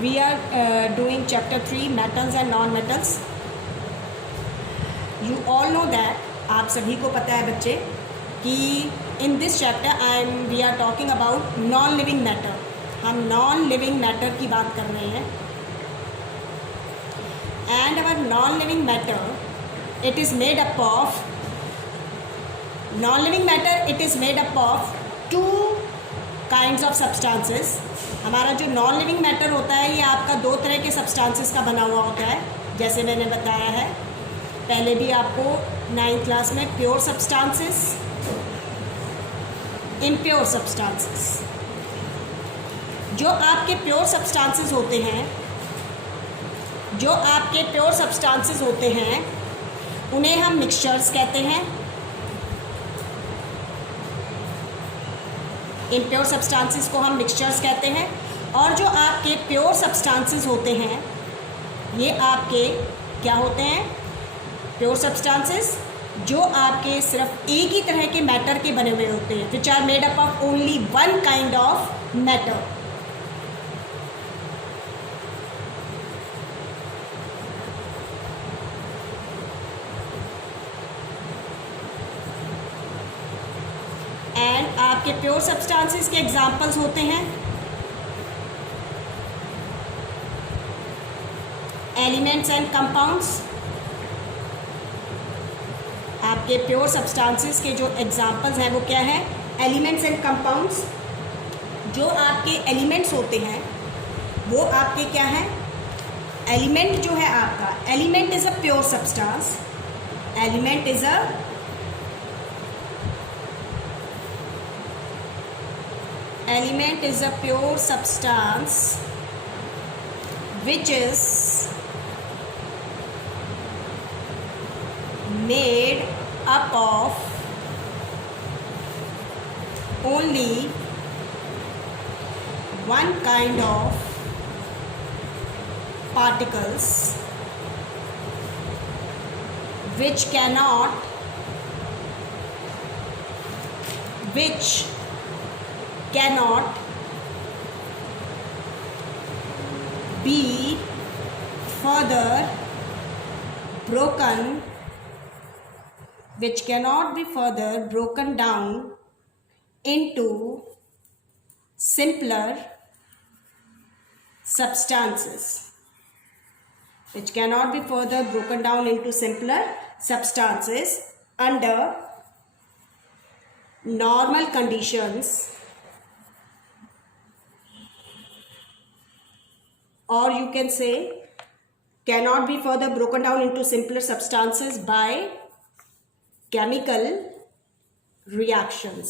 We are doing chapter 3 metals and non-metals. You all know that, आप सभी को पता है बच्चे कि in this chapter we are talking about non-living matter. हम non-living matter की बात कर रहे हैं. And our non-living matter, it is made up of non-living matter. It is made up of two kinds of substances. हमारा जो non living matter होता है ये आपका दो तरह के सब्सटेंसेस का बना हुआ होता है, जैसे मैंने बताया है पहले भी आपको 9th क्लास में, प्योर सब्सटेंसेस, इम्प्योर सब्सटेंसेस. जो आपके प्योर सब्सटेंसेस होते हैं, जो आपके प्योर सब्सटेंसेस होते हैं उन्हें हम मिक्सचर्स कहते हैं. इम्प्योर सब्सटेंसेस को हम मिक्सचर्स कहते हैं. और जो आपके प्योर सब्सटेंसेस होते हैं ये आपके क्या होते हैं? प्योर सब्सटेंसेस जो आपके सिर्फ एक ही तरह के मैटर के बने हुए होते हैं, which are made up of only one kind of matter. And आपके प्योर सब्सटेंसेस के एग्जांपल्स होते हैं एलिमेंट्स एंड कंपाउंड्स. आपके प्योर सब्सटेंसेस के जो एग्जांपल्स हैं वो क्या है? Elements and compounds. जो आपके एलिमेंट्स होते हैं वो आपके क्या है? एलिमेंट जो है आपका, element is a pure substance. Element is a element is a pure substance which is made up of only one kind of particles which cannot be further broken down into simpler substances, which cannot be further broken down into simpler substances under normal conditions, or you can say cannot be further broken down into simpler substances by chemical reactions.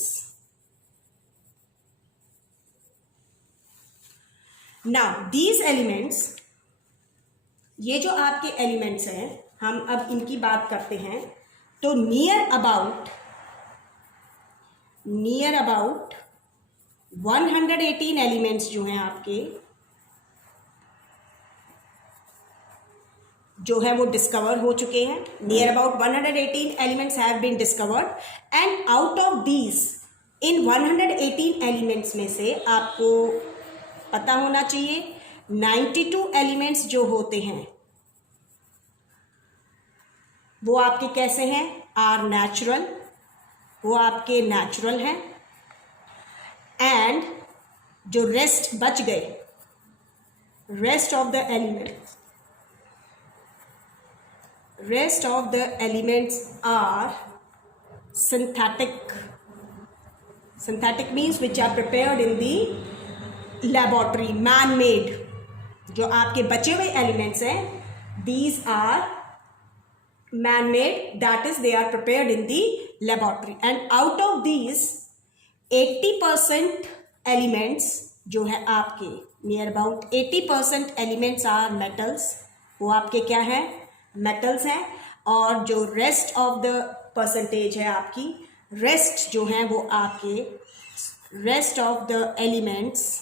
Now these elements, ये जो आपके elements हैं, हम अब इनकी बात करते हैं. तो नियर अबाउट 118 एलिमेंट्स जो हैं आपके, जो है वो डिस्कवर हो चुके हैं. Near about 118 elements have been discovered. And out of these, इन 118 एलिमेंट्स में से आपको पता होना चाहिए 92 एलिमेंट्स जो होते हैं वो आपके कैसे हैं? Are natural. वो आपके नेचुरल हैं. एंड जो रेस्ट बच गए, rest of the elements are synthetic. Synthetic means which are prepared in the laboratory, man-made. जो आपके बचे हुए elements हैं, these are man-made, that is they are prepared in the laboratory. And out of these 80% elements जो है आपके, near about 80% elements are metals. वो आपके क्या है? मेटल्स हैं. और जो रेस्ट ऑफ द परसेंटेज है आपकी, रेस्ट जो हैं वो आपके rest of the elements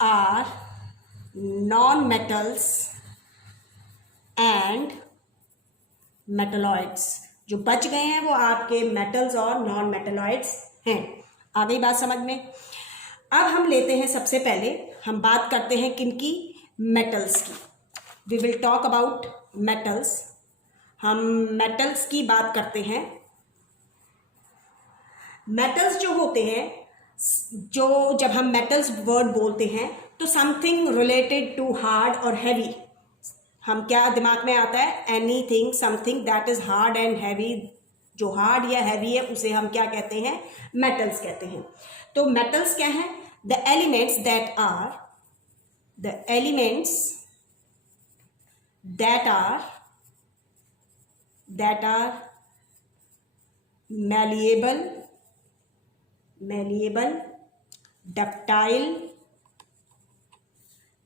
are non metals and metalloids. जो बच गए हैं वो आपके मेटल्स और नॉन मेटलॉइड्स हैं. आ गई बात समझ में? अब हम लेते हैं, सबसे पहले हम बात करते हैं किनकी? मेटल्स की। We will talk about metals. हम मेटल्स की बात करते हैं। मेटल्स जो होते हैं, जो जब हम मेटल्स वर्ड बोलते हैं तो समथिंग रिलेटेड टू हार्ड और हैवी, हम क्या दिमाग में आता है? Anything something that is hard and heavy. जो हार्ड या हैवी है उसे हम क्या कहते हैं? मेटल्स कहते हैं। तो मेटल्स क्या है? The elements that are malleable, ductile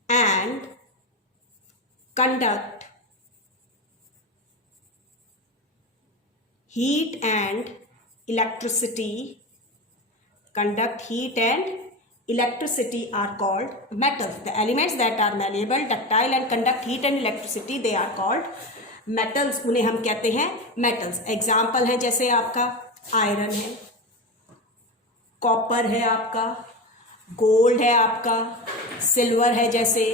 and conduct heat and electricity are called metals. The elements that are malleable, ductile and conduct heat and electricity, they are called metals. उन्हें हम कहते हैं metals. Example है जैसे आपका iron है, copper है आपका, गोल्ड है आपका, सिल्वर है जैसे,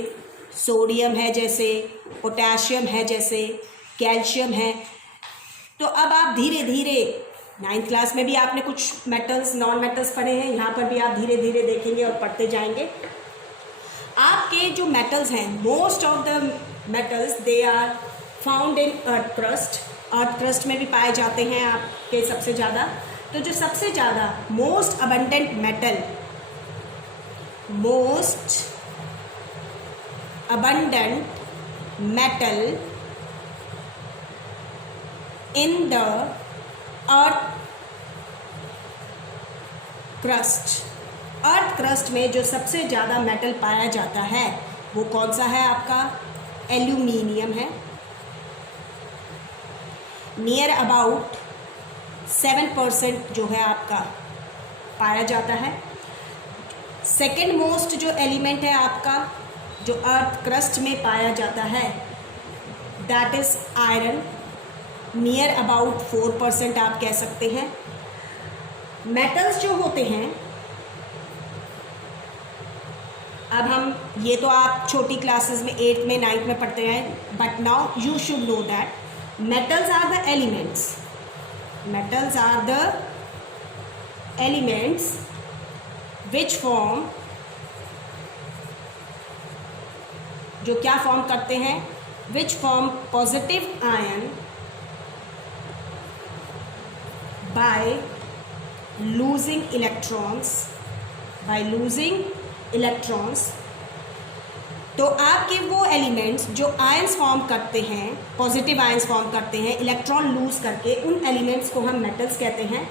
सोडियम है जैसे, पोटेशियम है जैसे, कैल्शियम है। तो अब आप धीरे धीरे 9th क्लास में भी आपने कुछ मेटल्स, नॉन मेटल्स पढ़े हैं, यहाँ पर भी आप धीरे धीरे देखेंगे और पढ़ते जाएंगे। आपके जो मेटल्स हैं, most of the metals they are found in earth crust. Earth crust में भी पाए जाते हैं आपके सबसे ज़्यादा। तो जो सबसे ज़्यादा most abundant metal in the earth crust में जो सबसे ज़्यादा मेटल पाया जाता है वो कौन सा है आपका? एल्यूमिनियम है। नियर अबाउट 7% जो है आपका पाया जाता है। सेकेंड मोस्ट जो एलिमेंट है आपका, जो अर्थ क्रस्ट में पाया जाता है, that is iron. Near about 4% आप कह सकते हैं। मेटल्स जो होते हैं, अब हम ये तो आप छोटी क्लासेस में 8th में 9th में पढ़ते हैं, but now you should know that metals are the elements which form, जो क्या फॉर्म करते हैं? which form positive ion by losing electrons। तो आपके वो एलिमेंट्स जो आयंस फॉर्म करते हैं, पॉजिटिव आयंस फॉर्म करते हैं इलेक्ट्रॉन लूज करके, उन एलिमेंट्स को हम मेटल्स कहते हैं।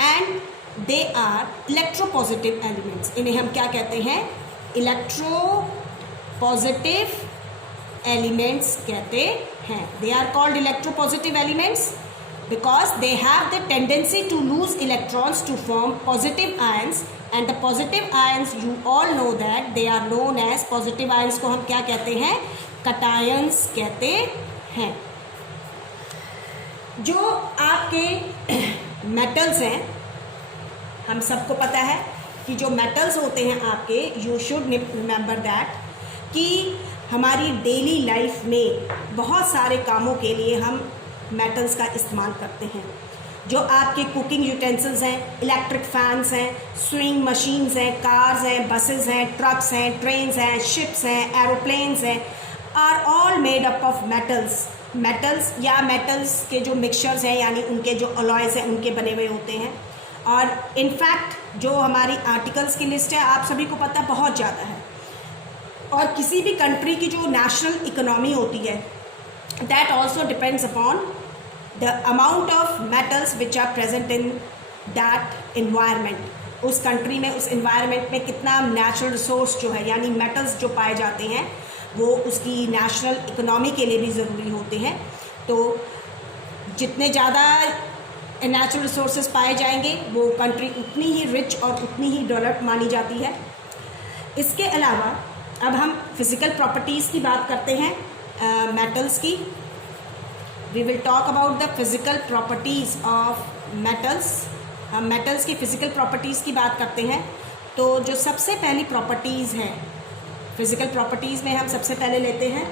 And they are electropositive elements. इन्हें हम क्या कहते हैं? इलेक्ट्रोपॉजिटिव एलिमेंट्स कहते हैं। They are called electropositive elements because they have the tendency to lose electrons to form positive ions, and the positive ions you all know that they are known as, positive ions को हम क्या कहते हैं? cations कहते हैं। जो आपके metals हैं, हम सबको पता है कि जो मेटल्स होते हैं आपके, यू शुड रिमेंबर दैट कि हमारी डेली लाइफ में बहुत सारे कामों के लिए हम मेटल्स का इस्तेमाल करते हैं। जो आपके कुकिंग यूटेंसिल्स हैं, इलेक्ट्रिक फैंस हैं, स्विंग मशीन्स हैं, कार्स हैं, बसेस हैं, ट्रक्स हैं, ट्रेन्स हैं, शिप्स हैं, एरोप्लेन्स हैं, are all made up of metals या मेटल्स के जो मिक्सचर्स हैं, यानी उनके जो अलॉयज हैं उनके बने हुए होते हैं। और इनफैक्ट जो हमारी आर्टिकल्स की लिस्ट है, आप सभी को पता बहुत ज़्यादा है। और किसी भी कंट्री की जो नेशनल इकोनॉमी होती है, that also depends upon the amount of metals which are present in that environment। उस कंट्री में, उस environment में कितना नेचुरल रिसोर्स जो है, यानी मेटल्स जो पाए जाते हैं, वो उसकी नेशनल इकोनॉमी के लिए भी ज़रूरी होते हैं। तो जितने ज़्यादा नेचुरल रिसोर्सेज पाए जाएंगे, वो कंट्री उतनी ही रिच और उतनी ही डेवलप्ड मानी जाती है। इसके अलावा अब हम फिज़िकल प्रॉपर्टीज़ की बात करते हैं मेटल्स की। We will talk about the physical properties of metals. हम मेटल्स की फ़िज़िकल प्रॉपर्टीज़ की बात करते हैं तो जो सबसे पहली प्रॉपर्टीज़ हैं फिज़िकल प्रॉपर्टीज़ में हम सबसे पहले लेते हैं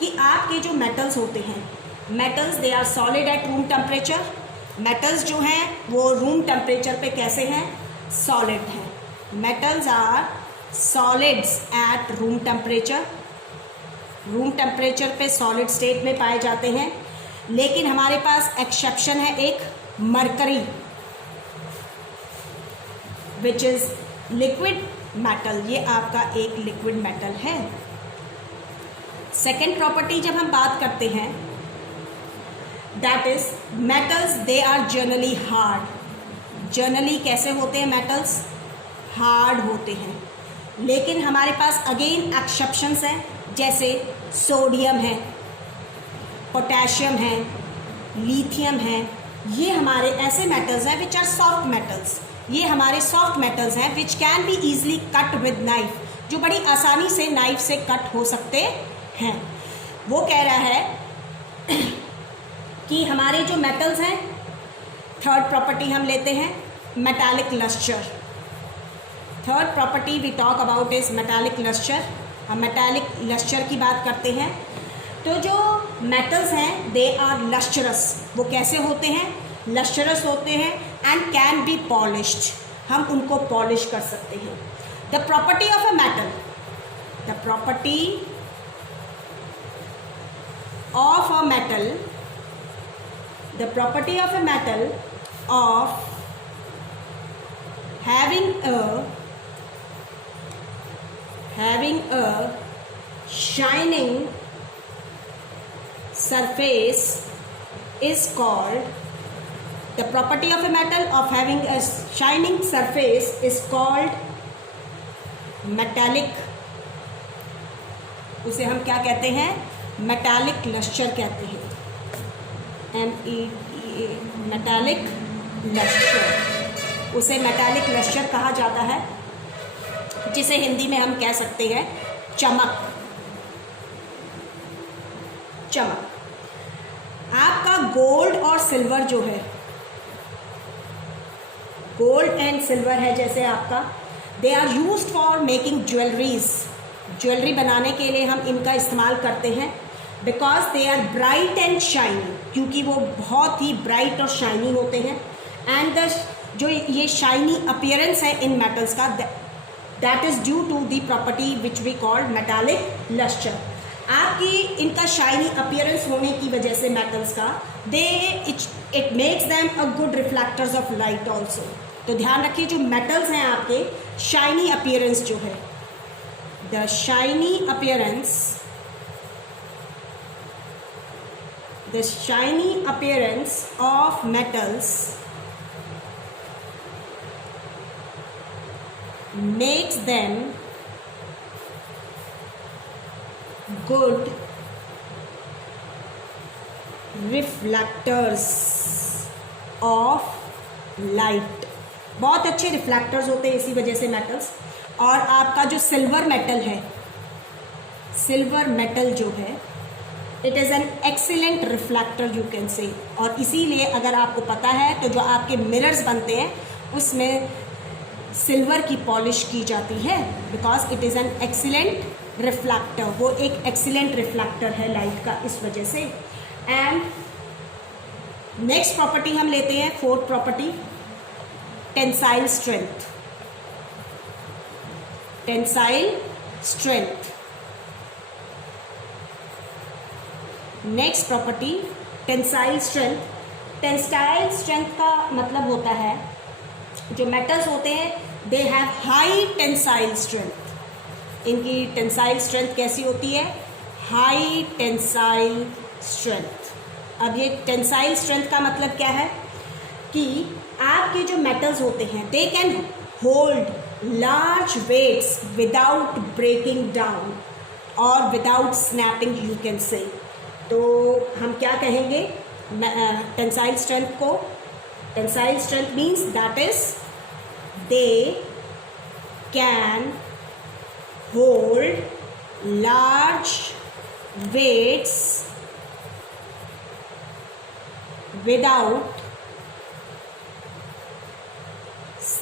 कि आपके जो मेटल्स होते हैं, metals they are solid at room temperature. Metals जो हैं वो रूम टेम्परेचर पे कैसे हैं? सॉलिड हैं। Metals are solids at room temperature. Room temperature पे सॉलिड स्टेट में पाए जाते हैं, लेकिन हमारे पास एक्सेप्शन है एक, mercury, which is liquid metal. ये आपका एक लिक्विड मेटल है। सेकेंड प्रॉपर्टी जब हम बात करते हैं, that is metals they are generally hard. Generally कैसे होते हैं मेटल्स? हार्ड होते हैं, लेकिन हमारे पास अगेन एक्सेप्शंस हैं, जैसे सोडियम है, पोटेशियम है, लिथियम है। ये हमारे ऐसे मेटल्स हैं विच आर सॉफ्ट मेटल्स। ये हमारे सॉफ्ट मेटल्स हैं which can be easily cut with knife, जो बड़ी आसानी से नाइफ से कट हो सकते हैं। वो कह रहा है कि हमारे जो मेटल्स हैं, थर्ड प्रॉपर्टी हम लेते हैं metallic lustre. Third property we talk about is metallic lustre. हम मेटालिक लस्टर की बात करते हैं तो जो मेटल्स हैं दे आर लस्टरस। वो कैसे होते हैं? लस्टरस होते हैं एंड कैन बी पॉलिश्ड। हम उनको पॉलिश कर सकते हैं। The property of a metal, the property of a metal, the property of a metal of having a shining surface is called, the property of a metal of having a shining surface is called metallic। उसे हम क्या कहते हैं? Metallic lustre कहते हैं। META, metallic lustre. उसे metallic lustre कहा जाता है, जिसे हिंदी में हम कह सकते हैं चमक। चमक। आपका गोल्ड और सिल्वर जो है, गोल्ड एंड सिल्वर है जैसे आपका, they are used for making jewelleries. Jewellery बनाने के लिए हम इनका इस्तेमाल करते हैं, because they are bright and shiny, क्योंकि वो बहुत ही ब्राइट और शाइनी होते हैं। एंड द जो ये शाइनी अपीयरेंस है इन मेटल्स का, that is due to the property which we called metallic lustre. आपकी इनका शाइनी अपीयरेंस होने की वजह से मेटल्स का, it makes them a good reflectors of light also. तो ध्यान रखिए, जो मेटल्स हैं आपके, शाइनी अपीयरेंस जो है, the shiny appearance of metals makes them good reflectors of light। बहुत अच्छे रिफ्लेक्टर्स होते हैं इसी वजह से मेटल्स। और आपका जो सिल्वर मेटल है, सिल्वर मेटल जो है, it is an excellent reflector you can say. और इसीलिए अगर आपको पता है तो जो आपके मिरर्स बनते हैं उसमें सिल्वर की पॉलिश की जाती है, because it is an excellent reflector. वो एक एक्सीलेंट रिफ्लेक्टर है लाइट का, इस वजह से। एंड नेक्स्ट प्रॉपर्टी हम लेते हैं, fourth property, tensile strength. Tensile strength. Next property tensile strength. Tensile strength का मतलब होता है, जो मेटल्स होते हैं दे हैव हाई टेंसाइल स्ट्रेंथ। इनकी टेंसाइल स्ट्रेंथ कैसी होती है? High tensile strength. अब ये टेंसाइल स्ट्रेंथ का मतलब क्या है कि आपके जो मेटल्स होते हैं they can hold large weights without breaking down or without snapping you can say। तो हम क्या कहेंगे टेंसाइल स्ट्रेंथ को? Tensile strength means that is they can hold large weights without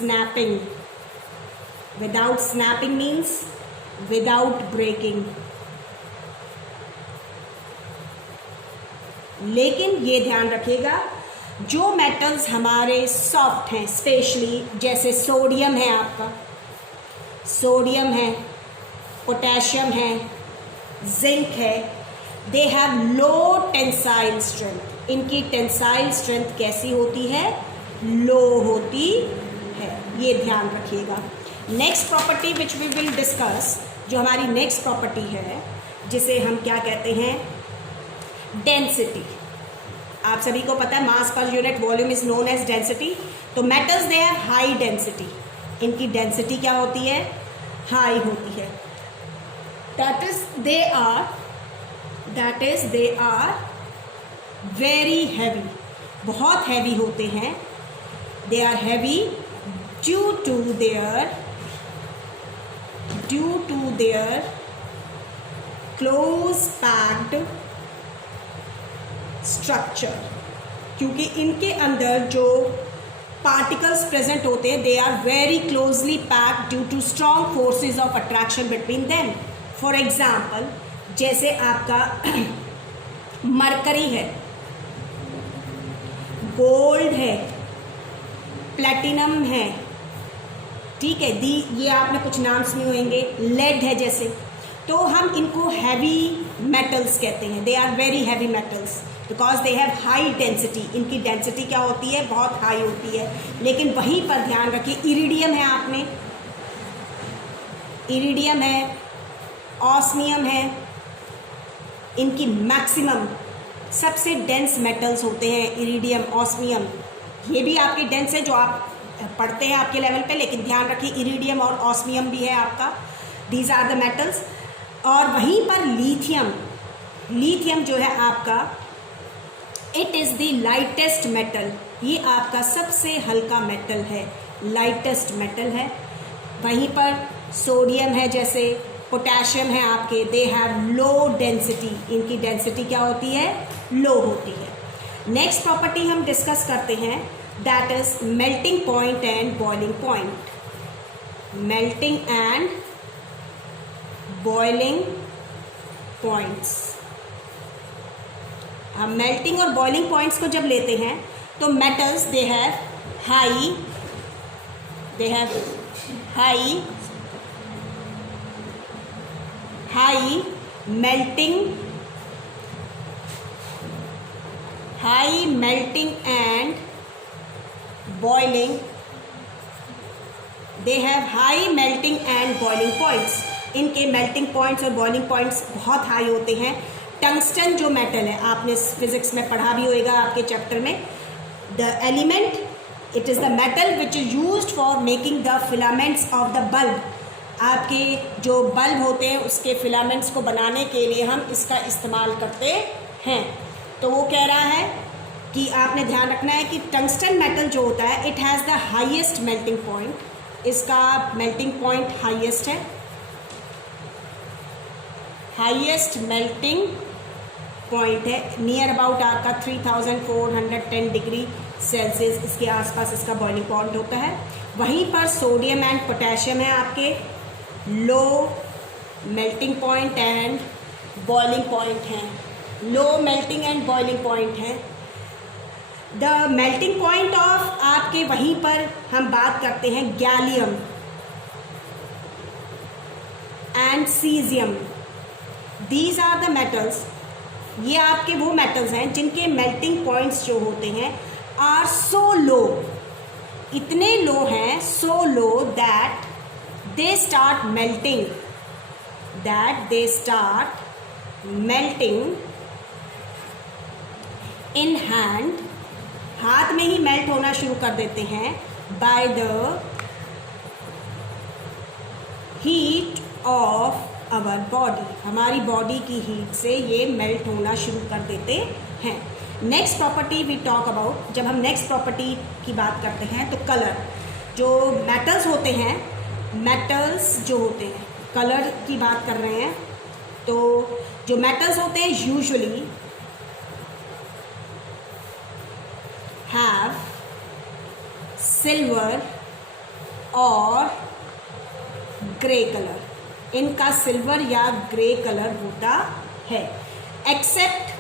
snapping. Without snapping means without breaking. लेकिन ये ध्यान रखिएगा, जो मेटल्स हमारे सॉफ्ट हैं, स्पेशली जैसे सोडियम है, आपका सोडियम है, पोटेशियम है, जिंक है, they have low tensile strength. इनकी टेंसाइल स्ट्रेंथ कैसी होती है? लो होती है. ये ध्यान रखिएगा. Next property which we will discuss, जो हमारी नेक्स्ट प्रॉपर्टी है, जिसे हम क्या कहते हैं? डेंसिटी. आप सभी को पता है mass per unit volume is known as density. तो metals they have high density. इनकी डेंसिटी क्या होती है? हाई होती है. That is they are very heavy. बहुत हैवी होते हैं. They are heavy due to their close packed structure. क्योंकि इनके अंदर जो पार्टिकल्स प्रेजेंट होते हैं, they are very closely packed due to strong forces of attraction between them. For example, जैसे आपका मरकरी है, गोल्ड है, प्लेटिनम है, ठीक है, ये आपने कुछ नाम सुने होंगे, लेड है जैसे. तो हम इनको हैवी मेटल्स कहते हैं. They are very heavy metals because they have high density. इनकी डेंसिटी क्या होती है? बहुत हाई होती है. लेकिन वहीं पर ध्यान रखिए, इरिडियम है, आपने इरिडियम है, ऑस्मियम है, इनकी मैक्सिमम सबसे डेंस मेटल्स होते हैं इरिडियम, ऑस्मियम. ये भी आपके डेंस है जो आप पढ़ते हैं आपके लेवल पे. लेकिन ध्यान रखिए, इरिडियम और ऑस्मियम भी है आपका. These are the metals. और वहीं पर लिथियम जो है आपका, it is the lightest metal. ये आपका सबसे हल्का मेटल है, लाइटेस्ट मेटल है. वहीं पर सोडियम है, जैसे पोटेशियम है आपके, दे हैव लो डेंसिटी. इनकी डेंसिटी क्या होती है? लो होती है. नेक्स्ट प्रॉपर्टी हम डिस्कस करते हैं, that is melting point and boiling point. Melting and boiling points. हम मेल्टिंग और बॉइलिंग पॉइंट्स को जब लेते हैं तो metals they have high melting and boiling. They have high melting and boiling points. इनके मेल्टिंग पॉइंट्स और बॉइलिंग पॉइंट्स बहुत हाई होते हैं. टंगस्टन जो मेटल है, आपने फिजिक्स में पढ़ा भी होएगा आपके चैप्टर में. The element, it is the metal which is used for making the filaments of the bulb. आपके जो बल्ब होते हैं उसके फिलामेंट्स को बनाने के लिए हम इसका इस्तेमाल करते हैं. तो वो कह रहा है कि आपने ध्यान रखना है कि टंगस्टन मेटल जो होता है, it has the highest melting point. इसका मेल्टिंग पॉइंट हाईएस्ट है. हाईएस्ट मेल्टिंग पॉइंट है, नियर अबाउट आपका 3410 डिग्री सेल्सियस, इसके आसपास इसका बॉइलिंग पॉइंट होता है. वहीं पर सोडियम एंड पोटेशियम है आपके, low melting point and boiling point हैं. Low melting and boiling point है. द मेल्टिंग पॉइंट ऑफ आपके, वहीं पर हम बात करते हैं gallium and caesium. These are the metals. ये आपके वो मेटल्स हैं जिनके मेल्टिंग पॉइंट्स जो होते हैं आर सो लो, इतने लो हैं, so low that they start melting in hand. हाथ में ही मेल्ट होना शुरू कर देते हैं by the heat of our body. हमारी बॉडी की हीट से ये मेल्ट होना शुरू कर देते हैं. Next property we talk about. जब हम नेक्स्ट प्रॉपर्टी की बात करते हैं तो कलर. जो मेटल्स होते हैं, मेटल्स जो होते हैं, कलर की बात कर रहे हैं. तो जो मेटल्स होते हैं यूजुअली हैव सिल्वर और ग्रे कलर, इनका सिल्वर या ग्रे कलर होता है, एक्सेप्ट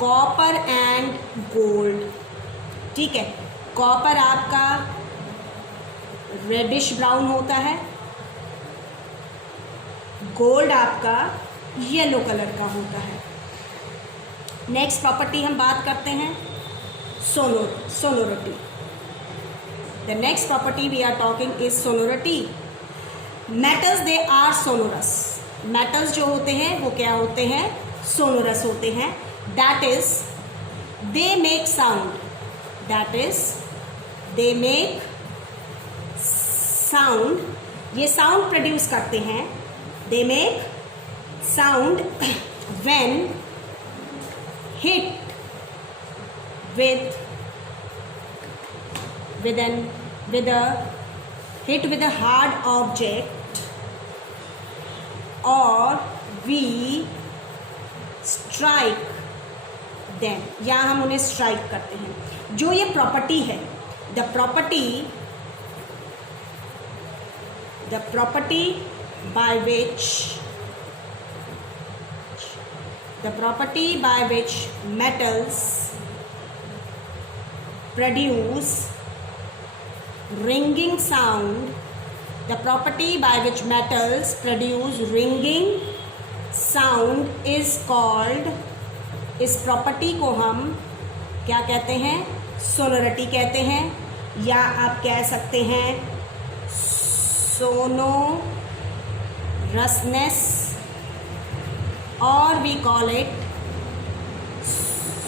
कॉपर एंड गोल्ड। ठीक है, कॉपर आपका रेडिश ब्राउन होता है, गोल्ड आपका येलो कलर का होता है। नेक्स्ट प्रॉपर्टी हम बात करते हैं sonority. The next property we are talking is sonority. Metals they are sonorous. Metals जो होते हैं वो क्या होते हैं? सोनोरस होते हैं। That is they make sound, that is they make sound, ये साउंड प्रोड्यूस करते हैं। They make sound when hit with a hard object or we strike them, या हम उन्हें स्ट्राइक करते हैं। जो ये प्रॉपर्टी है, the property by which metals produce ringing sound, is called, इस प्रॉपर्टी को हम क्या कहते हैं? सोनोरिटी कहते हैं, या आप कह सकते हैं सोनोरसनेस, or we call it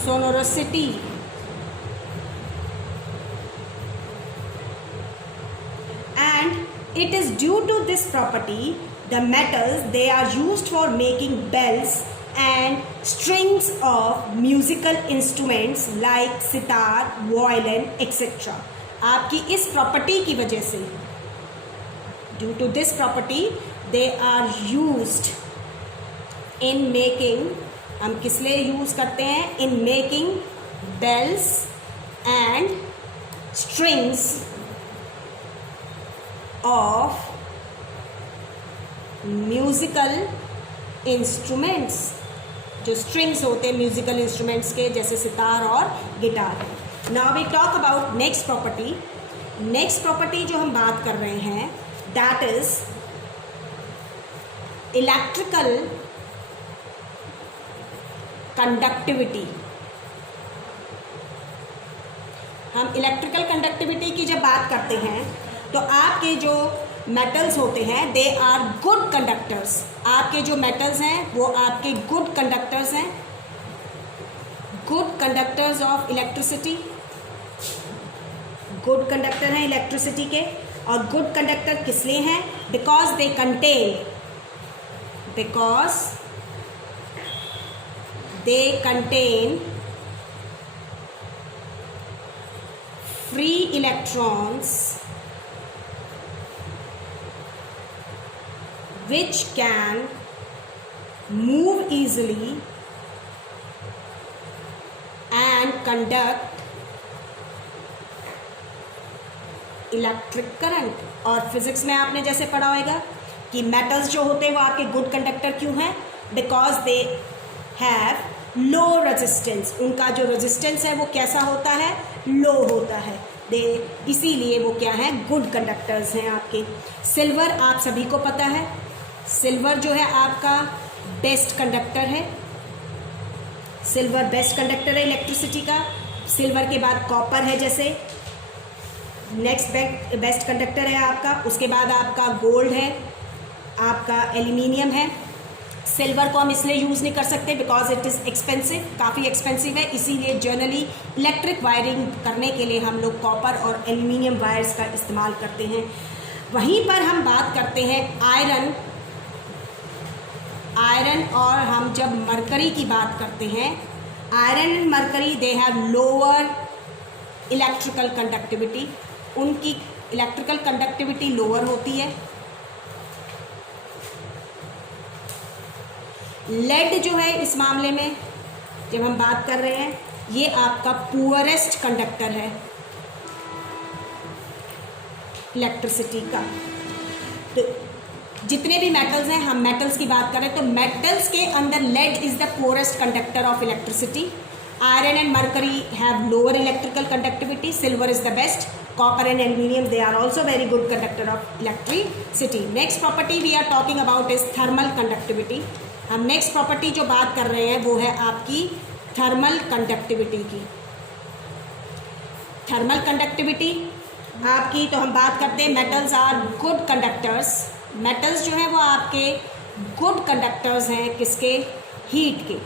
sonorosity. And it is due to this property the metals they are used for making bells and strings of musical instruments like sitar, violin, etc. आपकी इस प्रॉपर्टी की वजह से, due to this property they are used in making, हम किस लिए use करते हैं? in making bells and strings of musical instruments, जो strings होते हैं म्यूजिकल इंस्ट्रूमेंट्स के, जैसे सितार और guitar. Now we talk about next property. Next property जो हम बात कर रहे हैं दैट इज इलेक्ट्रिकल कंडक्टिविटी। हम इलेक्ट्रिकल कंडक्टिविटी की जब बात करते हैं तो आपके जो मेटल्स होते हैं दे आर गुड कंडक्टर्स। आपके जो मेटल्स हैं वो आपके गुड कंडक्टर्स हैं, good conductors of electricity, good conductor हैं इलेक्ट्रिसिटी के। और गुड कंडक्टर किस लिए हैं? Because they contain free electrons which can move easily and conduct electric current. और फिजिक्स में आपने जैसे पढ़ा होगा कि मेटल्स जो होते हैं वो आपके गुड कंडक्टर क्यों हैं? Because they have low resistance, उनका जो रेजिस्टेंस है वो कैसा होता है? लो होता है। इसीलिए वो क्या है? गुड कंडक्टर्स हैं आपके। सिल्वर आप सभी को पता है, सिल्वर जो है आपका बेस्ट कंडक्टर है। सिल्वर बेस्ट कंडक्टर है इलेक्ट्रिसिटी का। सिल्वर के बाद कॉपर है जैसे नेक्स्ट बेस्ट कंडक्टर है आपका। उसके बाद आपका गोल्ड है, आपका एल्यूमिनियम है। सिल्वर को हम इसलिए यूज़ नहीं कर सकते बिकॉज इट इज़ एक्सपेंसिव, काफ़ी एक्सपेंसिव है। इसीलिए जनरली इलेक्ट्रिक वायरिंग करने के लिए हम लोग कॉपर और एल्यूमिनियम वायर्स का इस्तेमाल करते हैं। वहीं पर हम बात करते हैं आयरन और हम जब मरकरी की बात करते हैं, iron and mercury they have lower electrical conductivity, उनकी इलेक्ट्रिकल कंडक्टिविटी लोअर होती है। लेड जो है इस मामले में जब हम बात कर रहे हैं ये आपका पुअरेस्ट कंडक्टर है। इलेक्ट्रिसिटी का। तो जितने भी मेटल्स हैं, हम मेटल्स की बात करें तो मेटल्स के अंदर lead is the poorest conductor of electricity, iron and mercury have lower electrical conductivity, silver is the best, copper and aluminium they are also very good conductor of electricity. Next property we are talking about is thermal conductivity. हम next property जो बात कर रहे हैं वो है आपकी thermal conductivity की। थर्मल कंडक्टिविटी आपकी, तो हम बात करते हैं metals are good conductors. Metals जो हैं वो आपके गुड कंडक्टर्स हैं, किसके? हीट के।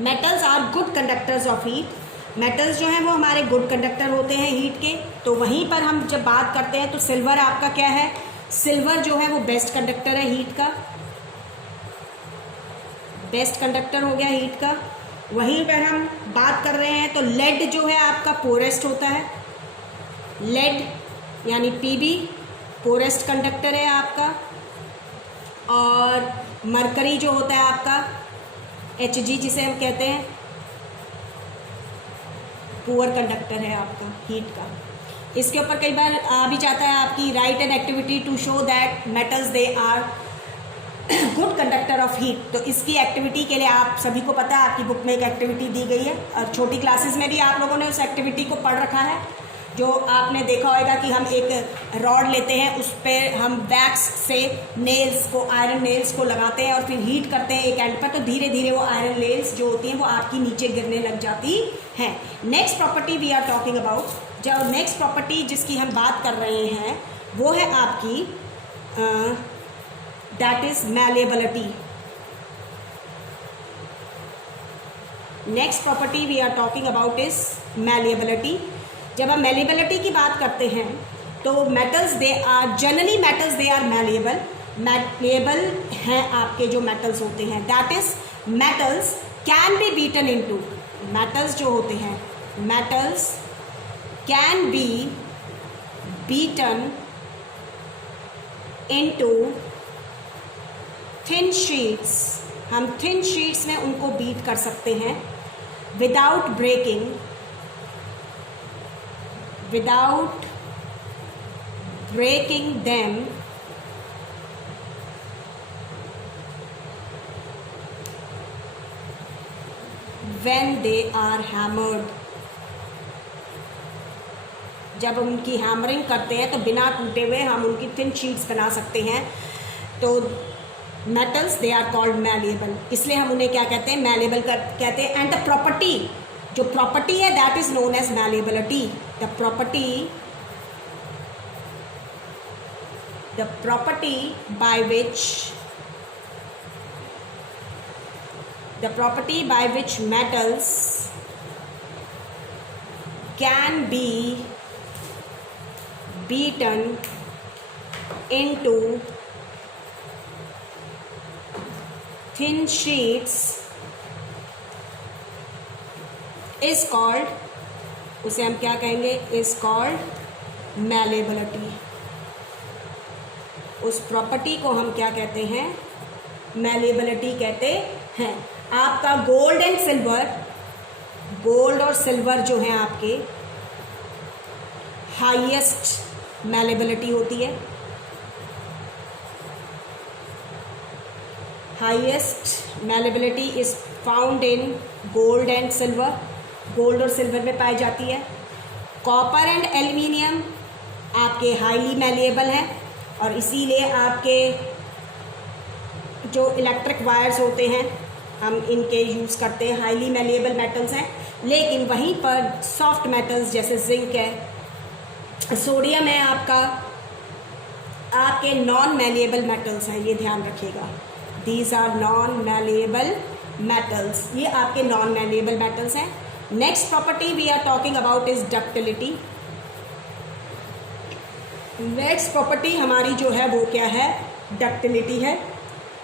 Metals are good conductors of heat. Metals जो हैं वो हमारे गुड कंडक्टर होते हैं हीट के। तो वहीं पर हम जब बात करते हैं तो सिल्वर आपका क्या है? सिल्वर जो है वो बेस्ट कंडक्टर है हीट का, बेस्ट कंडक्टर हो गया हीट का। वहीं पर हम बात कर रहे हैं तो लेड जो है आपका पोरेस्ट होता है, लेड यानी पीबी पोरेस्ट कंडक्टर है आपका। और मरकरी जो होता है आपका Hg, जिसे हम कहते हैं पुअर कंडक्टर है आपका हीट का। इसके ऊपर कई बार आ भी जाता है आपकी write an activity to show that metals they are good conductor of heat. तो इसकी एक्टिविटी के लिए आप सभी को पता है, आपकी बुक में एक एक्टिविटी दी गई है और छोटी क्लासेस में भी आप लोगों ने उस एक्टिविटी को पढ़ रखा है। जो आपने देखा होगा कि हम एक रॉड लेते हैं, उस पर हम वैक्स से नेल्स को, आयरन नेल्स को लगाते हैं और फिर हीट करते हैं एक एंड पर, तो धीरे धीरे वो आयरन नेल्स जो होती हैं वो आपकी नीचे गिरने लग जाती हैं। Next property we are talking about, जो नेक्स्ट प्रॉपर्टी जिसकी हम बात कर रहे हैं वो है आपकी that is malleability. Next property we are talking about is malleability. जब हम मैलेबिलिटी की बात करते हैं तो metals they are generally metals they are malleable. Malleable हैं आपके जो मेटल्स होते हैं, that is metals can be beaten into. Metals जो होते हैं, metals can be beaten into thin sheets. हम थिन शीट्स में उनको बीट कर सकते हैं without breaking, without breaking them when they are hammered। जब हम उनकी हैमरिंग करते हैं तो बिना टूटे हुए हम उनकी थिन शीट्स बना सकते हैं। तो metals they are called malleable, इसलिए हम उन्हें क्या कहते हैं? मैलेबल कहते हैं। एंड द प्रॉपर्टी, जो प्रॉपर्टी है that is known as malleability. The property by which metals can be beaten into thin sheets is called, उसे हम क्या कहेंगे? is called malleability। उस प्रॉपर्टी को हम क्या कहते हैं? मैलेबिलिटी कहते हैं। आपका गोल्ड एंड सिल्वर, गोल्ड और सिल्वर जो हैं आपके हाईएस्ट मैलेबिलिटी होती है। Highest malleability is found in gold and silver, gold और सिल्वर में पाई जाती है। कॉपर एंड एल्युमिनियम आपके हाईली मैलेबल हैं और इसीलिए आपके जो इलेक्ट्रिक वायर्स होते हैं हम इनके यूज़ करते हैं, हाईली मैलेबल मेटल्स हैं। लेकिन वहीं पर सॉफ्ट मेटल्स जैसे जिंक है, सोडियम है आपका, आपके नॉन मैलेबल मेटल्स हैं, ये ध्यान रखिएगा। These are non malleable metals, ये आपके नॉन मैलेबल मेटल्स हैं। Next property we are talking about is ductility. Next property हमारी जो है वो क्या है? डक्टिलिटी है।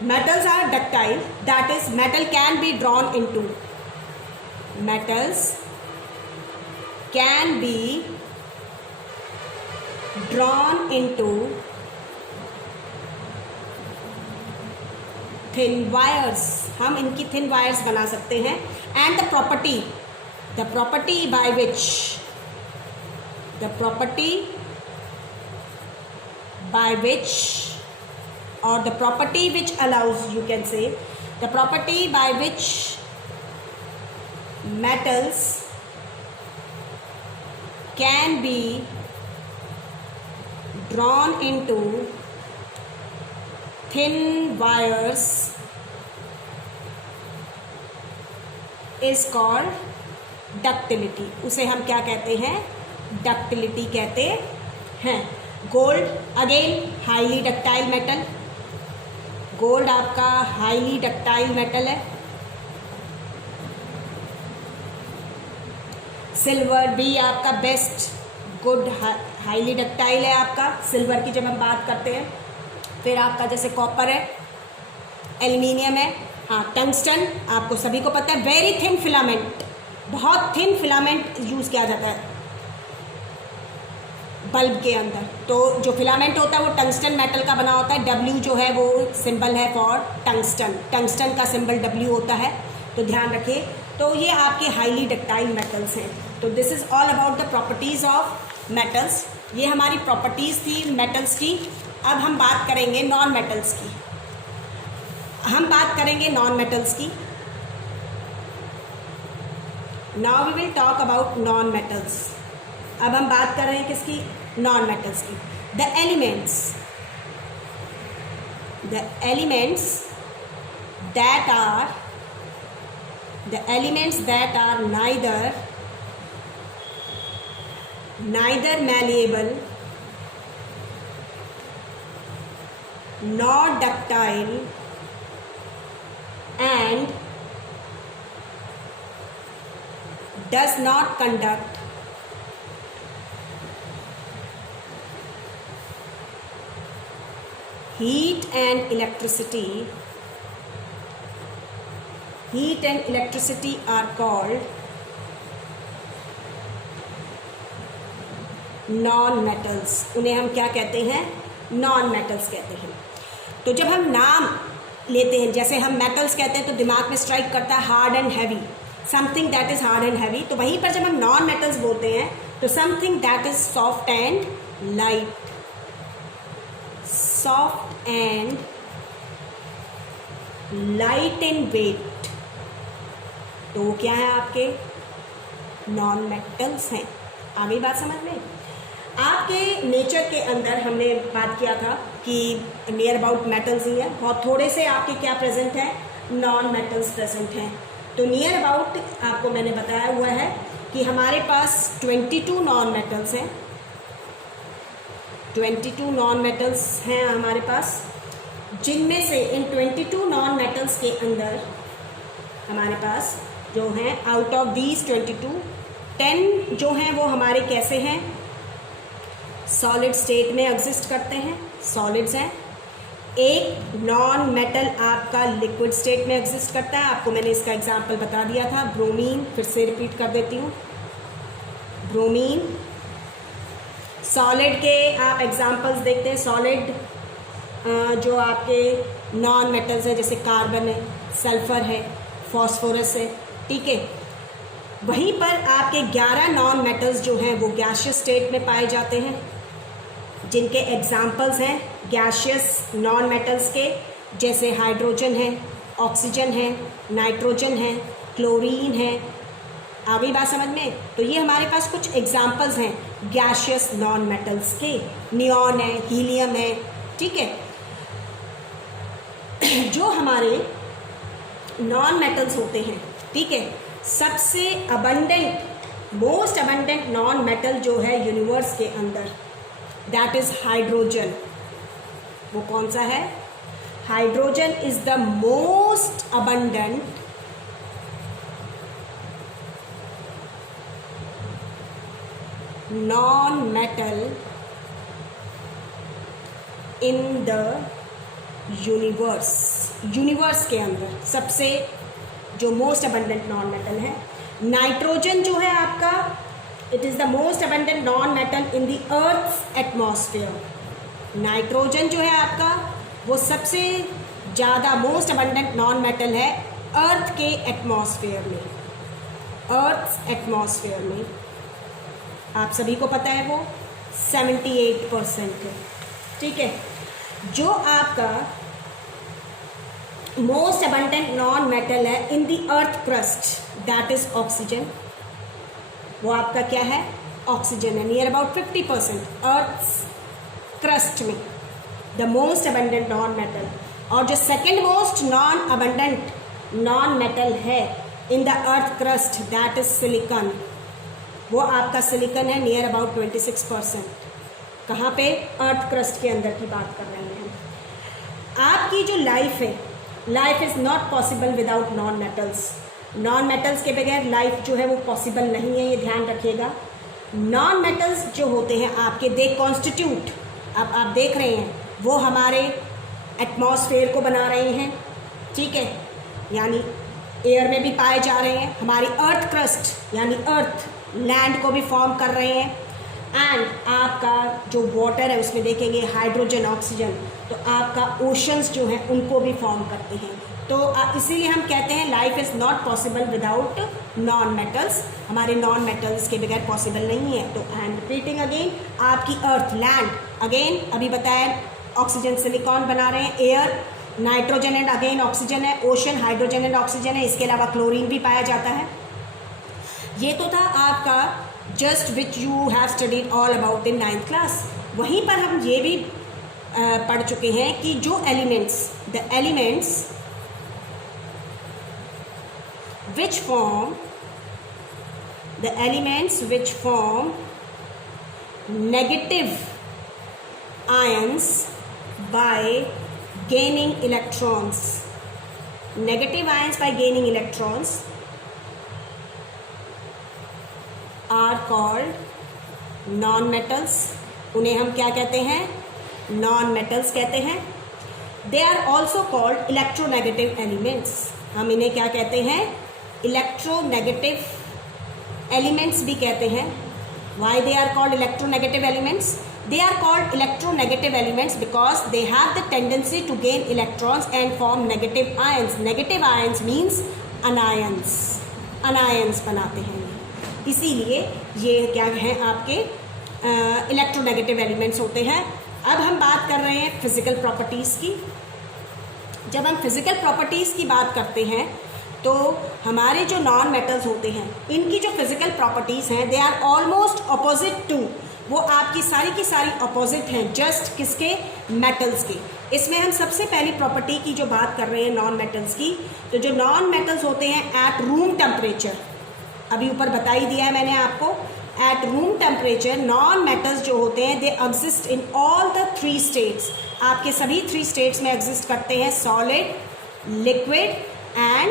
Metals are ductile, that is metal can be drawn into, metals can be drawn into thin wires, हम इनकी थिन वायर्स बना सकते हैं। And the property by which by which, or the property which allows, you can say, the property by which metals can be drawn into thin wires is called ductility. उसे हम क्या कहते हैं? Ductility कहते हैं. Gold again highly ductile metal. Gold आपका highly ductile metal है. Silver भी आपका बेस्ट गुड हाईली डक्टाइल है आपका. सिल्वर की जब हम बात करते हैं, फिर आपका जैसे कॉपर है, एल्युमिनियम है, हाँ टंगस्टन आपको सभी को पता है. वेरी थिन फिलामेंट, बहुत थिन फिलामेंट यूज़ किया जाता है बल्ब के अंदर. तो जो फिलामेंट होता है वो टंगस्टन मेटल का बना होता है. डब्ल्यू जो है वो सिंबल है फॉर टंगस्टन. टंगस्टन का सिंबल डब्ल्यू होता है, तो ध्यान रखिए. तो ये आपके हाईली डक्टाइल मेटल्स हैं. तो this is all about the properties of metals. ये हमारी प्रॉपर्टीज़ थी मेटल्स की. अब हम बात करेंगे नॉन मेटल्स की. हम बात करेंगे नॉन मेटल्स की. Now we will talk about non metals. अब हम बात कर रहे हैं किसकी? नॉन मेटल्स की. The elements that are neither malleable nor ductile and does not conduct heat and electricity are called non metals. उन्हें हम क्या कहते हैं? नॉन मेटल्स कहते हैं. तो जब हम नाम लेते हैं, जैसे हम मेटल्स कहते हैं तो दिमाग में स्ट्राइक करता है hard and heavy, something that is hard and heavy. तो वहीं पर जब हम नॉन मेटल्स बोलते हैं तो something that is soft and light. Soft and light in weight. तो वो क्या है? आपके नॉन मेटल्स हैं. आ गई बात समझ में? आपके नेचर के अंदर हमने बात किया था कि नियर अबाउट मेटल्स ही है. बहुत थोड़े से आपके क्या प्रेजेंट है? नॉन मेटल्स प्रेजेंट हैं. तो नियर अबाउट आपको मैंने बताया हुआ है कि हमारे पास 22 नॉन मेटल्स हैं. 22 नॉन मेटल्स हैं हमारे पास, जिनमें से इन 22 नॉन मेटल्स के अंदर हमारे पास जो हैं, आउट ऑफ दीज 22, 10 जो हैं वो हमारे कैसे हैं? सॉलिड स्टेट में एग्जिस्ट करते हैं, सॉलिड्स हैं. एक नॉन मेटल आपका लिक्विड स्टेट में एग्जिस्ट करता है. आपको मैंने इसका एग्जांपल बता दिया था, ब्रोमीन. फिर से रिपीट कर देती हूँ. ब्रोमीन. सॉलिड के आप एग्जांपल्स देखते हैं. सॉलिड जो आपके नॉन मेटल्स है, जैसे कार्बन है, सल्फर है, फॉस्फोरस है. ठीक है. वहीं पर आपके 11 नॉन मेटल्स जो हैं वो गैशियस स्टेट में पाए जाते हैं, जिनके एग्जाम्पल्स हैं गैशियस नॉन मेटल्स के, जैसे हाइड्रोजन है, ऑक्सीजन है, नाइट्रोजन है, क्लोरीन है. आ गई बात समझ में? तो ये हमारे पास कुछ एग्जाम्पल्स हैं गैशियस नॉन मेटल्स के. नियॉन है, हीलियम है. ठीक है. जो हमारे नॉन मेटल्स होते हैं, ठीक है, सबसे abundant, most abundant non metal जो है यूनिवर्स के अंदर, दैट इज हाइड्रोजन. वो कौन सा है? Hydrogen is the most abundant non metal in the universe. Universe के अंदर सबसे जो मोस्ट अबंडेंट नॉन मेटल है. नाइट्रोजन जो है आपका, it is the most abundant non metal in the earth atmosphere. Nitrogen जो है आपका वो सबसे ज़्यादा मोस्ट अबंडेंट नॉन मेटल है अर्थ के एटमॉस्फेयर में. अर्थ एटमॉस्फेयर में आप सभी को पता है वो 78% है. ठीक है। जो आपका मोस्ट अबंडेंट नॉन मेटल है in the earth crust, that is oxygen. वो आपका क्या है? ऑक्सीजन है। नियर अबाउट 50% अर्थ क्रस्ट में the most abundant non metal. और जो second most non abundant non metal है in the earth crust, that is silicon. वो आपका सिलिकॉन है, नियर अबाउट 26%। कहाँ पे? अर्थ क्रस्ट के अंदर की बात कर रहे हैं। आपकी जो लाइफ है, life is not possible without non metals. Non metals के बगैर लाइफ जो है वो पॉसिबल नहीं है, ये ध्यान रखिएगा। नॉन मेटल्स जो होते हैं आपके, दे कॉन्स्टिट्यूट, अब आप देख रहे हैं वो हमारे एटमॉस्फेयर को बना रहे हैं, ठीक है, यानी एयर में भी पाए जा रहे हैं। हमारी अर्थ क्रस्ट यानी अर्थ लैंड को भी फॉर्म कर रहे हैं। एंड आपका जो वाटर है उसमें देखेंगे हाइड्रोजन, ऑक्सीजन, तो आपका ओशंस जो हैं उनको भी फॉर्म करते हैं। तो इसीलिए हम कहते हैं life is not possible without non metals. हमारे नॉन मेटल्स के बगैर पॉसिबल नहीं है। तो एंड रिपीटिंग अगेन, आपकी अर्थ लैंड, अगेन अभी बताया ऑक्सीजन सिलिकॉन बना रहे हैं, air nitrogen and again oxygen है, ओशन हाइड्रोजन एंड ऑक्सीजन है, इसके अलावा क्लोरीन भी पाया जाता है। ये तो था आपका just which you have studied all about in 9th class. वहीं पर हम ये भी पढ़ चुके हैं कि जो elements, the elements which form negative ions by gaining electrons. Negative ions by gaining electrons are called non-metals. उन्हें हम क्या कहते हैं? non-metals कहते हैं। They are also called electronegative elements. हम इन्हें क्या कहते हैं? इलेक्ट्रोनेगेटिव एलिमेंट्स भी कहते हैं। Why they are called electronegative elements? They are called electronegative elements because they have the tendency to gain electrons and form negative ions. Negative ions means anions, anions बनाते हैं, इसीलिए ये क्या हैं आपके इलेक्ट्रोनेगेटिव एलिमेंट्स होते हैं। अब हम बात कर रहे हैं फिजिकल प्रॉपर्टीज़ की। जब हम फिजिकल प्रॉपर्टीज़ की बात करते हैं तो हमारे जो नॉन मेटल्स होते हैं इनकी जो फिजिकल प्रॉपर्टीज़ हैं, they are almost opposite to, वो आपकी सारी की सारी अपोजिट हैं जस्ट किसके? मेटल्स के। इसमें हम सबसे पहली प्रॉपर्टी की जो बात कर रहे हैं नॉन मेटल्स की, तो जो नॉन मेटल्स होते हैं एट रूम टेम्परेचर, अभी ऊपर बता ही दिया है मैंने आपको, eight room temperature non metals जो होते हैं they exist in all the 3 states. आपके सभी 3 स्टेट्स में एग्जिस्ट करते हैं, सॉलिड, लिक्विड एंड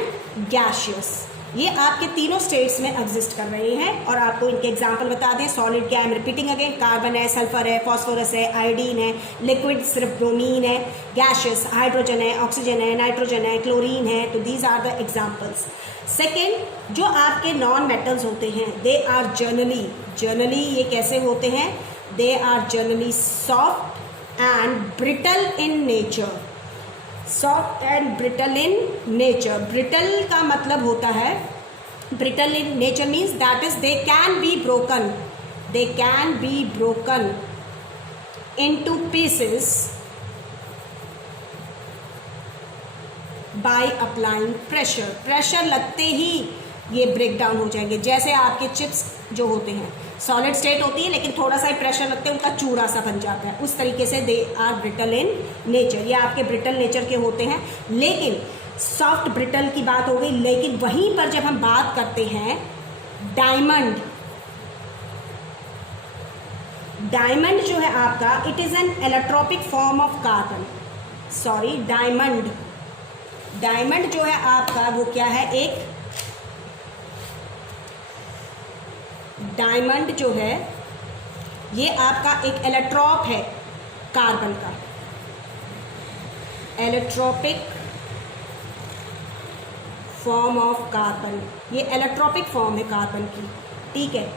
गैशियस। ये आपके तीनों स्टेट्स में एग्जिस्ट कर रहे हैं। और आपको इनके एग्जांपल बता दें, सॉलिड क्या है, रिपीटिंग अगेन, कार्बन है, सल्फर है, फॉस्फोरस है, आयोडीन है, लिक्विड सिर्फ ब्रोमीन है, गैशियस हाइड्रोजन है, ऑक्सीजन है, नाइट्रोजन है, क्लोरीन है। तो these are the examples. Second, जो आपके नॉन मेटल्स होते हैं दे आर जनरली ये कैसे होते हैं? They are generally soft and brittle in nature. Soft and brittle in nature. Brittle का मतलब होता है, brittle in nature means that is they can be broken into pieces by applying pressure. Pressure लगते ही ये ब्रेक डाउन हो जाएंगे। जैसे आपके चिप्स जो होते हैं सॉलिड स्टेट होती है लेकिन थोड़ा सा ही प्रेशर लगते हैं उनका चूरा सा बन जाता है, उस तरीके से they are brittle in nature. ये आपके ब्रिटल नेचर के होते हैं। लेकिन सॉफ्ट ब्रिटल की बात हो गई, लेकिन वहीं पर जब हम बात करते हैं डायमंड, डायमंड जो है आपका it is an allotropic form of carbon. Sorry, diamond जो है आपका वो क्या है? एक डायमंड जो है ये आपका एक एलोट्रोप है कार्बन का, एलोट्रोपिक फॉर्म ऑफ कार्बन। ये एलोट्रोपिक फॉर्म है कार्बन की, ठीक है।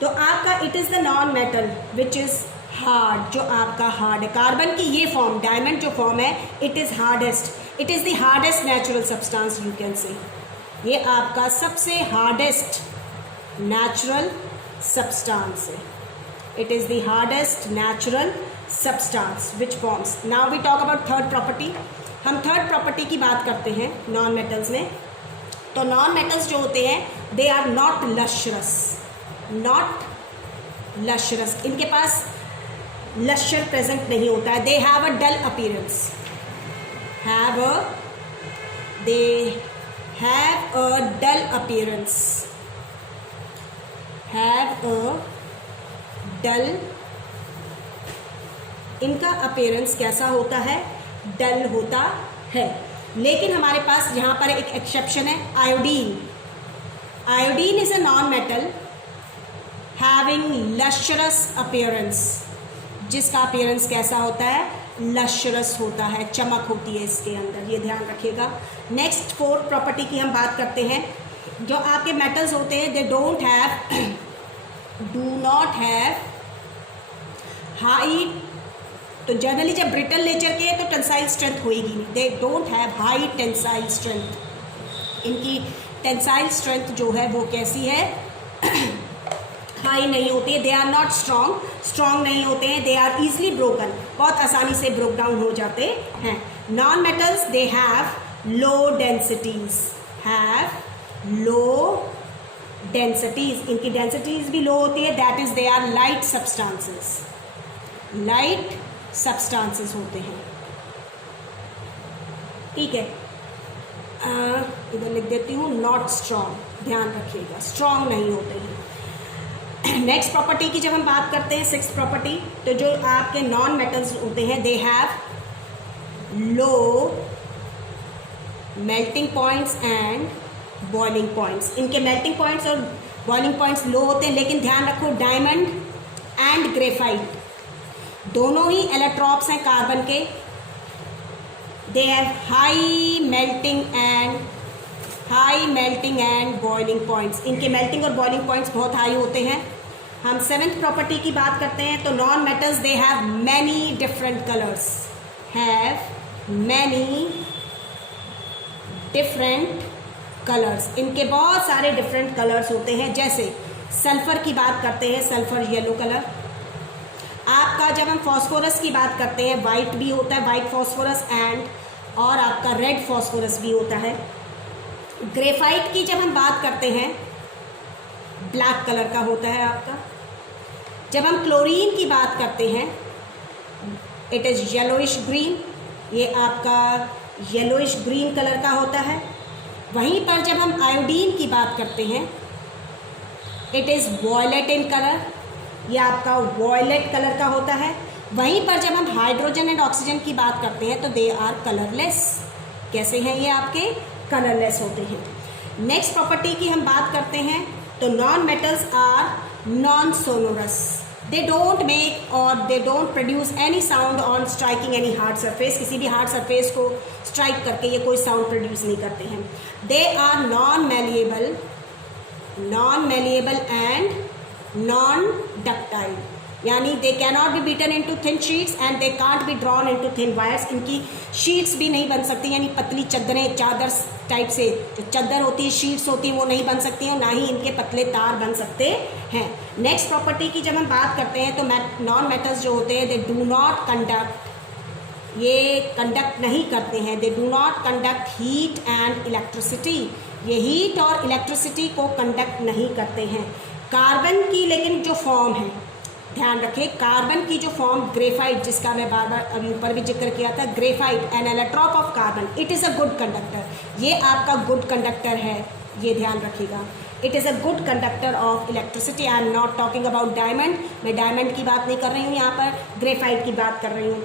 तो आपका it is the non metal which is hard, जो आपका हार्ड है। कार्बन की ये फॉर्म, डायमंड जो फॉर्म है, it is hardest, it is the hardest natural substance you can say. ये आपका सबसे हार्डेस्ट नेचुरल सब्सटेंस है। It is the hardest natural substance which forms. Now we talk about third property. हम third property की बात करते हैं non metals में. तो नॉन मेटल्स जो होते हैं दे आर नॉट लश्रस. इनके पास लश्यर प्रेजेंट नहीं होता है. They have a dull appearance. they have a dull appearance. इनका अपीयरेंस कैसा होता है? डल होता है. लेकिन हमारे पास यहाँ पर एक एक्सेप्शन है, iodine. Iodine is a non metal having lustrous appearance, जिसका अपीयरेंस कैसा होता है? लश्रस होता है, चमक होती है इसके अंदर. ये ध्यान रखिएगा. नेक्स्ट फोर्थ प्रॉपर्टी की हम बात करते हैं. जो आपके मेटल्स होते हैं they do not have high. तो जनरली जब ब्रिटल नेचर के तो टेंसाइल स्ट्रेंथ होएगी नहीं. They don't have high tensile strength. इनकी टेंसाइल स्ट्रेंथ जो है वो कैसी है? हाई नहीं होती है. दे आर नॉट स्ट्रॉन्ग नहीं होते हैं. दे आर ईजिली ब्रोकन, बहुत आसानी से ब्रोक डाउन हो जाते हैं. Non metals they have low densities. इनकी डेंसिटीज भी लो होती है. That is they are light substances होते हैं. ठीक है, इधर लिख देती हूँ नॉट स्ट्रॉन्ग. ध्यान रखिएगा, स्ट्रॉन्ग नहीं होते हैं. नेक्स्ट प्रॉपर्टी की जब हम बात करते हैं सिक्स्थ प्रॉपर्टी, तो जो आपके नॉन मेटल्स होते हैं दे have low melting points and boiling points. इनके मेल्टिंग पॉइंट्स और बॉइलिंग पॉइंट्स लो होते हैं. लेकिन ध्यान रखो डायमंड एंड ग्रेफाइट दोनों ही एलेक्ट्रॉप्स हैं कार्बन के. दे have high melting and boiling points. इनके मेल्टिंग और बॉइलिंग पॉइंट्स बहुत हाई होते हैं. हम सेवेंथ प्रॉपर्टी की बात करते हैं. तो non metals they have many different colours. इनके बहुत सारे डिफरेंट कलर्स होते हैं. जैसे सल्फर की बात करते हैं, सल्फर येलो कलर. आपका जब हम फॉस्फोरस की बात करते हैं वाइट भी होता है, वाइट फॉस्फोरस और आपका रेड फॉस्फोरस भी होता है. ग्रेफाइट की जब हम बात करते हैं ब्लैक कलर का होता है आपका. जब हम क्लोरीन की बात करते हैं इट इज़ येलोइश ग्रीन. ये आपका येलोइश ग्रीन कलर का होता है. वहीं पर जब हम आयोडीन की बात करते हैं it is violet in colour. ये आपका वॉयलेट कलर का होता है. वहीं पर जब हम हाइड्रोजन एंड ऑक्सीजन की बात करते हैं तो दे आर कलरलेस. कैसे हैं ये आपके? कलरलेस होते हैं. नेक्स्ट प्रॉपर्टी की हम बात करते हैं. तो non metals are non sonorous. They don't make और they don't produce any sound on striking any hard surface. किसी भी हार्ड सरफेस को स्ट्राइक करके ये कोई साउंड प्रोड्यूस नहीं करते हैं. They are non malleable and non ductile. यानी they cannot be beaten into thin sheets and they can't be drawn into thin wires. इनकी शीट्स भी नहीं बन सकती, यानी पतली चादरें, चादर टाइप से जो चादर होती है, शीट्स होती हैं, वो नहीं बन सकती हैं. ना ही इनके पतले तार बन सकते हैं. नेक्स्ट प्रॉपर्टी की जब हम बात करते हैं तो नॉन मेटल्स जो होते हैं दे डू नॉट कंडक्ट. ये कंडक्ट नहीं करते हैं. They do not conduct heat and electricity. ये हीट और इलेक्ट्रिसिटी को कंडक्ट नहीं करते हैं. कार्बन की लेकिन जो फॉर्म है, ध्यान रखें, कार्बन की जो फॉर्म ग्रेफाइट, जिसका मैं बार बार अभी ऊपर भी जिक्र किया था, graphite an allotrope of carbon, it is a good conductor. ये आपका गुड कंडक्टर है, ये ध्यान रखिएगा. It is a good conductor of electricity. I am not talking about diamond. मैं डायमंड की बात नहीं कर रही हूँ, यहाँ पर ग्रेफाइट की बात कर रही हूँ.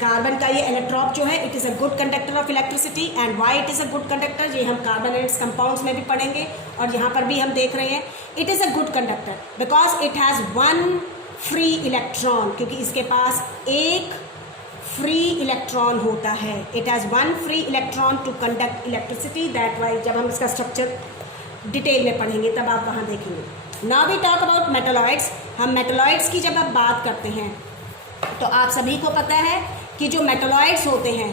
कार्बन का ये इलेक्ट्रॉप जो है it is a good conductor of electricity. And why it is a good conductor, ये हम कार्बन एंड कंपाउंड्स में भी पढ़ेंगे और यहाँ पर भी हम देख रहे हैं. It is a good conductor because it has one free electron. क्योंकि इसके पास एक फ्री इलेक्ट्रॉन होता है. It has one free electron to conduct electricity. That why जब हम इसका स्ट्रक्चर डिटेल में पढ़ेंगे तब आप वहाँ देखेंगे. Now we talk about metalloids. हम मेटलॉइड्स की जब आप बात करते हैं तो आप सभी को पता है कि जो मेटलॉइड्स होते हैं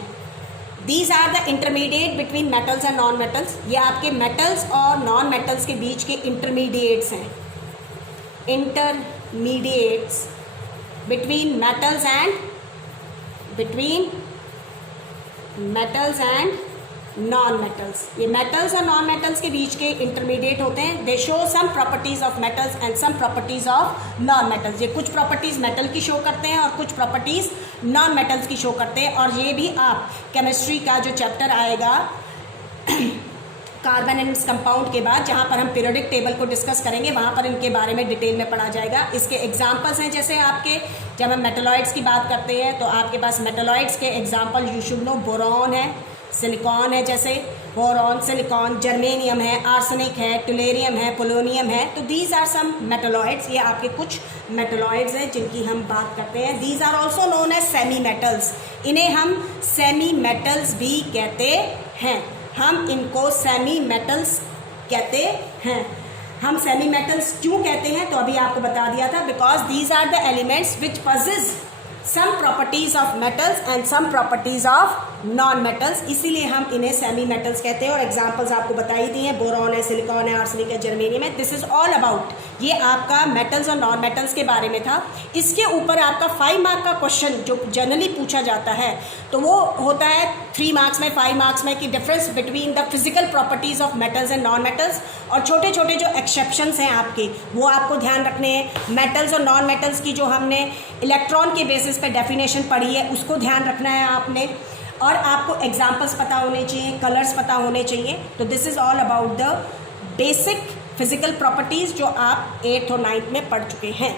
these are the intermediate between metals and non metals. ये आपके मेटल्स और नॉन मेटल्स के बीच के इंटरमीडिएट्स हैं. Intermediates between metals and between metals and non metals. ये मेटल्स और नॉन मेटल्स के बीच के इंटरमीडिएट होते हैं। They show some properties of metals and some properties of non metals. ये कुछ प्रॉपर्टीज मेटल की शो करते हैं और कुछ प्रॉपर्टीज नॉन मेटल्स की शो करते हैं। और ये भी आप केमिस्ट्री का जो चैप्टर आएगा कार्बन एंड कंपाउंड के बाद, जहाँ पर हम पीरियोडिक टेबल को डिस्कस करेंगे, वहाँ पर इनके बारे में डिटेल में पढ़ा जाएगा। इसके एग्जांपल्स हैं, जैसे आपके जब हम मेटलॉइड्स की बात करते हैं तो आपके पास मेटलॉइड्स के example you should no, boron है, सिलिकॉन है, जैसे बोरॉन, सिलिकॉन, जर्मेनियम है, आर्सेनिक है, टुलेरियम है, पोलोनियम है। तो दीज आर सम मेटलॉइड्स। ये आपके कुछ मेटलॉइड्स हैं जिनकी हम बात करते हैं। These are also known as semi metals. इन्हें हम सेमी मेटल्स भी कहते हैं। हम इनको सेमी मेटल्स कहते हैं। हम सेमी मेटल्स क्यों कहते हैं तो अभी आपको बता दिया था, because these are the elements which possess some properties of metals and some properties of non metals, इसीलिए हम इन्हें सेमी मेटल्स कहते हैं। और एग्जांपल्स आपको बताई दी हैं, बोरॉन है, सिलिकॉन है, आर्सेनिक है, जर्मेनियम है। दिस इज ऑल अबाउट, ये आपका मेटल्स और नॉन मेटल्स के बारे में था। इसके ऊपर आपका 5 मार्क का क्वेश्चन जो जनरली पूछा जाता है तो वो होता है 3 मार्क्स में, 5 मार्क्स में, कि difference between the physical properties of metals and non metals. और छोटे छोटे जो एक्सेप्शंस हैं आपके, वो आपको ध्यान रखने हैं। मेटल्स और नॉन मेटल्स की जो हमने इलेक्ट्रॉन के बेसिस पे डेफिनेशन पढ़ी है, उसको ध्यान रखना है आपने। और आपको एग्जाम्पल्स पता होने चाहिए, कलर्स पता होने चाहिए। तो this is all about the basic physical properties जो आप 8th और 9th में पढ़ चुके हैं।